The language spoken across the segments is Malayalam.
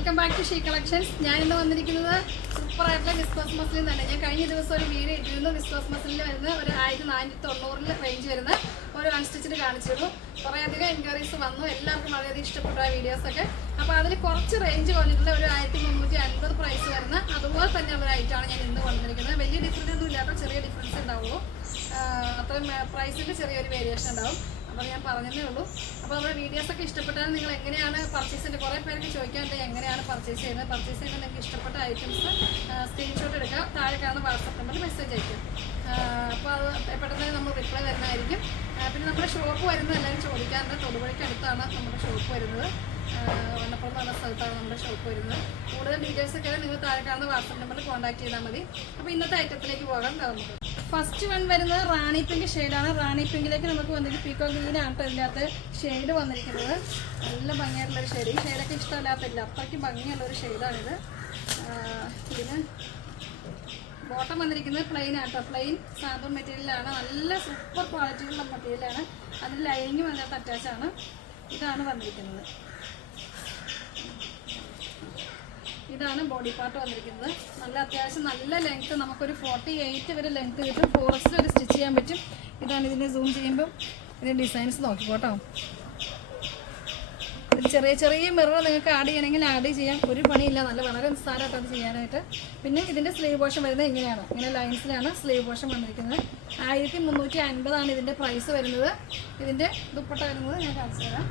Welcome back to She Collections. ഞാനിന്ന് വന്നിരിക്കുന്നത് സൂപ്പറായിട്ടുള്ള വിസ്കോസ് മസിലിൽ തന്നെ. ഞാൻ കഴിഞ്ഞ ദിവസം ഒരു വീഡിയോ ഇട്ടിരുന്നു. വിസ്കോസ് മസിലിൽ വരുന്ന ഒരു 1490 റേഞ്ച് വരുന്ന ഒരു അൺസ്റ്റിച്ചിട്ട് കാണിച്ചിരുന്നു. കുറേയധികം എൻക്വയറീസ് വന്നു. എല്ലാവർക്കും വളരെയധികം ഇഷ്ടപ്പെട്ട ആ വീഡിയോസൊക്കെ. അപ്പോൾ അതിൽ കുറച്ച് റേഞ്ച് വന്നിട്ടുള്ള ഒരു 1350 പ്രൈസ് വരുന്ന അതുപോലെ തന്നെയുള്ള ഒരു ഐറ്റമാണ് ഞാൻ ഇന്ന് വന്നിരിക്കുന്നത്. വലിയ ഡിഫറൻസ് ഒന്നും ഇല്ലാത്ത ചെറിയ ഡിഫറൻസ് ഉണ്ടാവുള്ളൂ. അത്രയും പ്രൈസിൻ്റെ ചെറിയൊരു വേരിയേഷൻ ഉണ്ടാവും. അപ്പോൾ ഞാൻ പറഞ്ഞതേ ഉള്ളൂ. അപ്പോൾ നമ്മുടെ വീഡിയോസൊക്കെ ഇഷ്ടപ്പെട്ടാൽ നിങ്ങൾ എങ്ങനെയാണ് പർച്ചേസിൻ്റെ കുറേ പേർക്ക് ചോദിക്കാറുണ്ട് എങ്ങനെയാണ് പർച്ചേസ് ചെയ്യുന്നത്. പർച്ചേസ് ചെയ്യുമ്പോൾ നിങ്ങൾക്ക് ഇഷ്ടപ്പെട്ട ഐറ്റംസ് സ്ക്രീൻഷോട്ട് എടുക്കുക, താഴെ കാണുന്ന വാട്സപ്പ് നമ്പറിൽ മെസ്സേജ് അയക്കും. അപ്പോൾ അത് പെട്ടെന്ന് നമ്മൾ റിപ്ലൈ വരുന്നതായിരിക്കും. പിന്നെ നമ്മുടെ ഷോപ്പ് വരുന്നത് എല്ലാവരും ചോദിക്കാറുണ്ട്. തൊടുപുഴയ്ക്ക് അടുത്താണ് നമ്മുടെ ഷോപ്പ് വരുന്നത്. വണ്ണപ്പുറം പറഞ്ഞ സ്ഥലത്താണ് നമ്മുടെ ഷോപ്പ് വരുന്നത്. കൂടുതൽ ഡീറ്റെയിൽസൊക്കെ നിങ്ങൾ താഴെ കാണുന്ന വാട്സപ്പ് നമ്പറിൽ കോൺടാക്ട് ചെയ്താൽ മതി. അപ്പോൾ ഇന്നത്തെ ഐറ്റത്തിലേക്ക് പോകാം. നമുക്ക് ഫസ്റ്റ് വൺ വരുന്നത് റാണി പിങ്ക് ഷെയ്ഡാണ്. റാണി പിങ്കിലേക്ക് നമുക്ക് വന്നിട്ട് പീക്കോ ഗ്രീനാണ് ഇതിനകത്ത് ഷെയ്ഡ് വന്നിരിക്കുന്നത്. നല്ല ഭംഗിയായിട്ടുള്ളൊരു ഷെയ്ഡ്. ഈ ഷെയ്ഡൊക്കെ ഇഷ്ടമല്ലാത്തില്ല, അത്രയ്ക്ക് ഭംഗിയുള്ളൊരു ഷെയ്ഡാണിത്. ഇതിന് ബോട്ടം വന്നിരിക്കുന്നത് പ്ലെയിൻ ആട്ടോ. പ്ലെയിൻ സാന്തൂർ മെറ്റീരിയലാണ്. നല്ല സൂപ്പർ ക്വാളിറ്റിയുള്ള മെറ്റീരിയലാണ്. അതിൽ ലൈനിങ് വന്നിട്ട് അറ്റാച്ചാണ്. ഇതാണ് വന്നിരിക്കുന്നത്. ഇതാണ് ബോഡി പാർട്ട് വന്നിരിക്കുന്നത്. നല്ല അത്യാവശ്യം നല്ല ലെങ്ത്ത്, നമുക്കൊരു 48 വരെ ലെങ്ത്ത് കിട്ടും. ഫോറസ്റ്റിൽ ഒരു സ്റ്റിച്ച് ചെയ്യാൻ പറ്റും. ഇതാണ് ഇതിനെ സൂം ചെയ്യുമ്പോൾ ഇതിൻ്റെ ഡിസൈൻസ് നോക്കിക്കോട്ടോ. ചെറിയ ചെറിയ മിറർ നിങ്ങൾക്ക് ആഡ് ചെയ്യണമെങ്കിൽ ആഡ് ചെയ്യാം. ഒരു പണിയില്ല, നല്ല വളരെ നിസ്സാരമായിട്ട് അത് ചെയ്യാനായിട്ട്. പിന്നെ ഇതിൻ്റെ സ്ലീവ് പോർഷൻ വരുന്നത് ഇങ്ങനെയാണ്. ഇങ്ങനെ ലൈൻസിലാണ് സ്ലീവ് പോർഷൻ വന്നിരിക്കുന്നത്. 1350 ഇതിൻ്റെ പ്രൈസ് വരുന്നത്. ഇതിൻ്റെ ദുപ്പട്ട വരുന്നത് ഞാൻ കാണിച്ചു തരാം.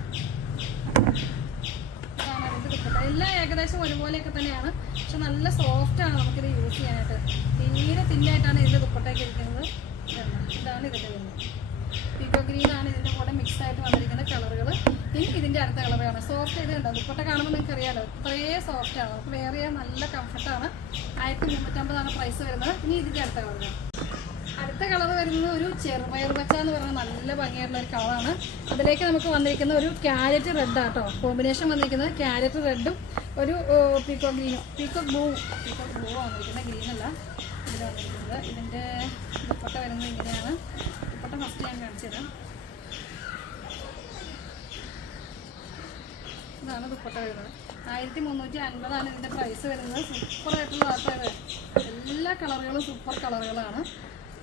ഇതാണ് അതിൻ്റെ ദുപ്പട്ട. എല്ലാം ഏകദേശം ഒരുപോലെയൊക്കെ തന്നെയാണ്, പക്ഷെ നല്ല സോഫ്റ്റാണ് നമുക്കിത് യൂസ് ചെയ്യാനായിട്ട്. തീരെ തിന്നായിട്ടാണ് ഇതിൻ്റെ ദുപ്പട്ടയൊക്കെ ഇരിക്കുന്നത്. ഇതാണ് ഇതിൻ്റെ വരുന്നത്. പീക്കോ ഗ്രീനാണ് ഇതിൻ്റെ കൂടെ മിക്സ് ആയിട്ട് വന്നിരിക്കുന്ന കളറുകൾ. ഇനി ഇതിൻ്റെ അടുത്ത കളറാണ്. സോഫ്റ്റ് ഇത് കണ്ടോ, ദുപ്പട്ട കാണുമ്പോൾ നിങ്ങൾക്ക് അറിയാമല്ലോ ഇത്രയേ സോഫ്റ്റാണ്. നമുക്ക് വെയർ ചെയ്യാൻ നല്ല കംഫർട്ടാണ്. 1350 പ്രൈസ് വരുന്നത്. ഇനി ഇതിൻ്റെ അടുത്ത കളറാണ്. അടുത്ത കളർ വരുന്നത് ഒരു ചെറുപയർ പച്ച എന്ന് പറയുന്ന നല്ല ഭംഗിയായിട്ടുള്ള ഒരു കളറാണ്. അതിലേക്ക് നമുക്ക് വന്നിരിക്കുന്ന ഒരു ക്യാരറ്റ് റെഡ് ആട്ടോ. കോമ്പിനേഷൻ വന്നിരിക്കുന്നത് ക്യാരറ്റ് റെഡും ഒരു പീക്കോ ഗ്രീനും, പീക്കോ ബ്ലൂ വന്നിരിക്കുന്നത്. ഗ്രീനല്ല ഇതിൽ വന്നിരിക്കുന്നത്. ഇതിൻ്റെ ദുപ്പട്ട വരുന്നത് ഇങ്ങനെയാണ്. ദുപ്പട്ട ഫസ്റ്റ് ഞാൻ കാണിച്ചു തരാം. ഇതാണ് ദുപ്പട്ട വരുന്നത്. 1350 ഇതിൻ്റെ പ്രൈസ് വരുന്നത്. സൂപ്പറായിട്ടുള്ള ആൾക്കാര് എല്ലാ കളറുകളും സൂപ്പർ കളറുകളാണ്.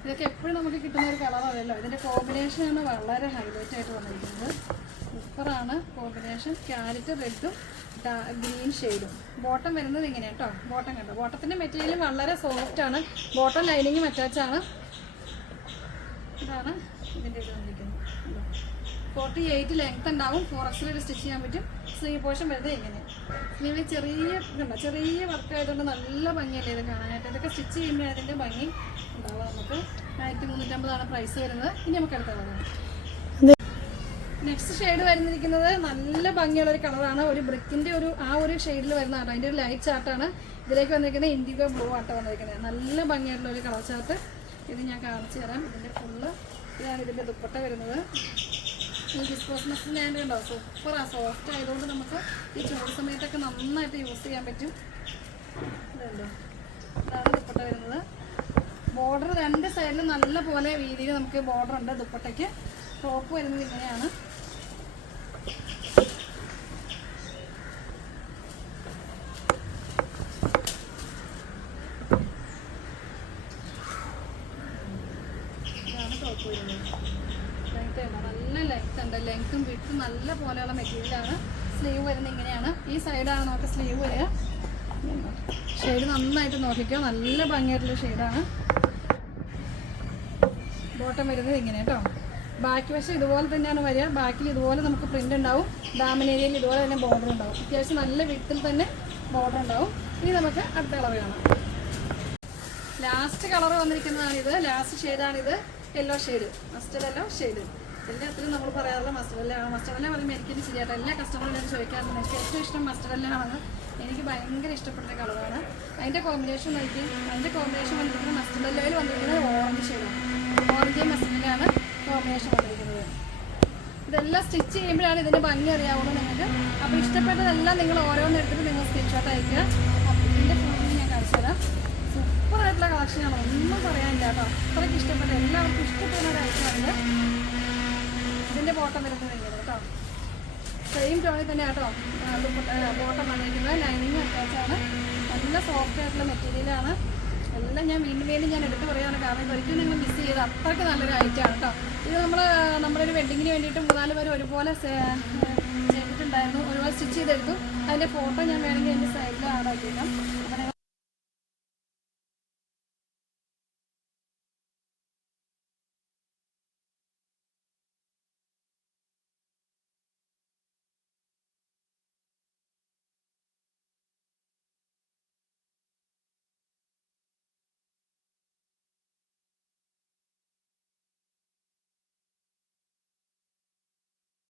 ഇതൊക്കെ എപ്പോഴും നമുക്ക് കിട്ടുന്ന ഒരു കളറല്ലല്ലോ. ഇതിൻ്റെ കോമ്പിനേഷനാണ് വളരെ ഹൈലൈറ്റ് ആയിട്ട് വന്നിരിക്കുന്നത്. സൂപ്പറാണ് കോമ്പിനേഷൻ. ക്യാരറ്റ് റെഡും ഗ്രീൻ ഷെയ്ഡും. ബോട്ടം വരുന്നത് ഇങ്ങനെ കേട്ടോ. ബോട്ടം കണ്ടോ, ബോട്ടത്തിൻ്റെ മെറ്റീരിയൽ വളരെ സോഫ്റ്റാണ്. ബോട്ടം ലൈനിങ്ങും അറ്റാച്ചാണ്. ഇതാണ് ഇതിൻ്റെ ഇത് വന്നിരിക്കുന്നത്. 48 ലെങ്ത് ഉണ്ടാവും. ഫോറക്സിൽ സ്റ്റിച്ച് ചെയ്യാൻ പറ്റും. സ്ലീവ് പോർഷൻ വരുന്നത് എങ്ങനെയാണ്. സ്ലീവിൽ ചെറിയ വർക്ക് ആയതുകൊണ്ട് നല്ല ഭംഗിയല്ലേ ഇത് കാണാനായിട്ട്. ഇതൊക്കെ സ്റ്റിച്ച് ചെയ്യുമ്പോൾ അതിൻ്റെ ഭംഗി ഉണ്ടാവുക. നമുക്ക് 1350 പ്രൈസ് വരുന്നത്. ഇനി നമുക്ക് അടുത്ത കളറാണ്. നെക്സ്റ്റ് ഷെയ്ഡ് വരുന്നിരിക്കുന്നത് നല്ല ഭംഗിയുള്ളൊരു കളറാണ്. ഒരു ബ്രിക്കിൻ്റെ ഒരു ഷെയ്ഡിൽ വരുന്നതാണ്. അതിൻ്റെ ഒരു ലൈറ്റ് ചാർട്ടാണ്. ഇതിലേക്ക് വന്നിരിക്കുന്നത് ഇൻഡിഗോ ബ്ലൂ ആട്ടോ വന്നിരിക്കുന്നത്. നല്ല ഭംഗിയായിട്ടുള്ളൊരു കളർ ചാർട്ട്. ഇത് ഞാൻ കാണിച്ചു തരാം. ഇതിൻ്റെ ഫുള്ള് ഇതാണ് ഇതിൻ്റെ ദുപ്പട്ട വരുന്നത്. ഈ വിസ്കോസ് മസിലിൻ്റെ ആൻഡ് ഉണ്ടോ, സൂപ്പറാണ്. സോഫ്റ്റ് ആയതുകൊണ്ട് നമുക്ക് ഈ ചൂട് സമയത്തൊക്കെ നന്നായിട്ട് യൂസ് ചെയ്യാൻ പറ്റും. ഇതുണ്ടോ, ഇതാണ് ദുപ്പട്ട വരുന്നത്. ബോർഡർ രണ്ട് സൈഡിലും നല്ല പോലെ വീതിയിൽ നമുക്ക് ബോർഡർ ഉണ്ട് ദുപ്പട്ടയ്ക്ക്. ടോപ്പ് വരുന്നത് ഇങ്ങനെയാണ്. ഇതാണ് ടോപ്പ് വരുന്നത്. നല്ല ലെങ്ത് ഉണ്ട്. ലെങ്ത്തും വിട്ടും നല്ല പോലെയുള്ള മെറ്റീരിയലാണ്. സ്ലീവ് വരുന്നത് ഇങ്ങനെയാണ്. ഈ സൈഡാണ് നമുക്ക് സ്ലീവ് വരിക. ഷെയ്ഡ് നന്നായിട്ട് നോക്കിക്കോ, നല്ല ഭംഗിയായിട്ടുള്ള ഷെയ്ഡാണ്. ബോട്ടം വരുന്നത് ഇങ്ങനെ കേട്ടോ. ബാക്കി വശം ഇതുപോലെ തന്നെയാണ് വരിക. ബാക്കിൽ ഇതുപോലെ നമുക്ക് പ്രിൻ്റ് ഉണ്ടാവും. ഡാമൻ ഏരിയയിൽ ഇതുപോലെ തന്നെ ബോർഡർ ഉണ്ടാവും. അത്യാവശ്യം നല്ല വിട്ടിൽ തന്നെ ബോർഡർ ഉണ്ടാവും. ഇനി നമുക്ക് അടുത്ത കളർ കാണാം. ലാസ്റ്റ് കളർ വന്നിരിക്കുന്നതാണിത്. ലാസ്റ്റ് ഷെയ്ഡാണിത്. Yellow shade, mustard yellow shade. എല്ലാത്തിലും നമ്മൾ പറയാറുള്ള മസ്റ്റർഡ് യെല്ലോ ആണ്. മസ്റ്റർഡ് യെല്ലോ പറയുമ്പോൾ എനിക്കിത് ശരിയായിട്ട് എല്ലാ കസ്റ്റമറും ഞാൻ ചോദിക്കാറുണ്ട്. എനിക്ക് ഏറ്റവും ഇഷ്ടം മസ്റ്റർഡ് യെല്ലോ ആണ്. എനിക്ക് ഭയങ്കര ഇഷ്ടപ്പെട്ട കളറാണ്. അതിൻ്റെ കോമ്പിനേഷൻ വന്നിരിക്കുന്നത് മസ്റ്റർഡ് യെല്ലോയിൽ വന്നിരിക്കുന്നത് ഓറഞ്ച് ഷെയ്ഡാണ്. ഓറഞ്ച് മസ്റ്റർഡിലാണ് കോമ്പിനേഷൻ വന്നിരിക്കുന്നത്. ഇതെല്ലാം സ്റ്റിച്ച് ചെയ്യുമ്പോഴാണ് ഇതിൻ്റെ ഭംഗി അറിയാവുള്ളൂ നിങ്ങൾക്ക്. അപ്പോൾ ഇഷ്ടപ്പെട്ടതെല്ലാം നിങ്ങൾ ഓരോന്ന് എടുത്തിട്ട് നിങ്ങൾ സ്ക്രീൻഷോട്ട് അയക്കുക. അപ്പോൾ ഇതിൻ്റെ ഫോണിൽ ഞാൻ കാണിച്ചു തരാം. സൂപ്പറായിട്ടുള്ള കളക്ഷനാണ്, ഒന്നും പറയാനില്ല കേട്ടോ. അത്രയ്ക്ക് ഇഷ്ടപ്പെട്ട എല്ലാവർക്കും ഇഷ്ടപ്പെടുന്ന ഒരു ഐറ്റമാണ്. ഇതിൻ്റെ ബോട്ടം വരുന്നത് ഇങ്ങനെ കേട്ടോ. സെയിം ടോണിൽ തന്നെ കേട്ടോ ബോട്ടം വന്നിരിക്കുന്നത്. ലൈനിങ് അറ്റാച്ചാണ്. നല്ല സോഫ്റ്റ് ആയിട്ടുള്ള മെറ്റീരിയലാണ്. എല്ലാം ഞാൻ വീണ്ടും ഞാൻ എടുത്ത് പറയുകയാണ്, കാരണം ഒരിക്കലും നിങ്ങൾ മിസ് ചെയ്ത് അത്രയ്ക്ക് നല്ലൊരു ഐറ്റമാണ് കേട്ടോ. ഇത് നമ്മുടെ ഒരു വെഡിങ്ങിന് വേണ്ടിയിട്ട് 3-4 പേര് ഒരുപോലെ ചെയ്തിട്ടുണ്ടായിരുന്നു, ഒരുപോലെ സ്റ്റിച്ച് ചെയ്തെടുത്തു. അതിൻ്റെ ഫോട്ടോ ഞാൻ വേണമെങ്കിൽ എൻ്റെ സൈഡിൽ ആഡ് ആക്കിയേക്കാം.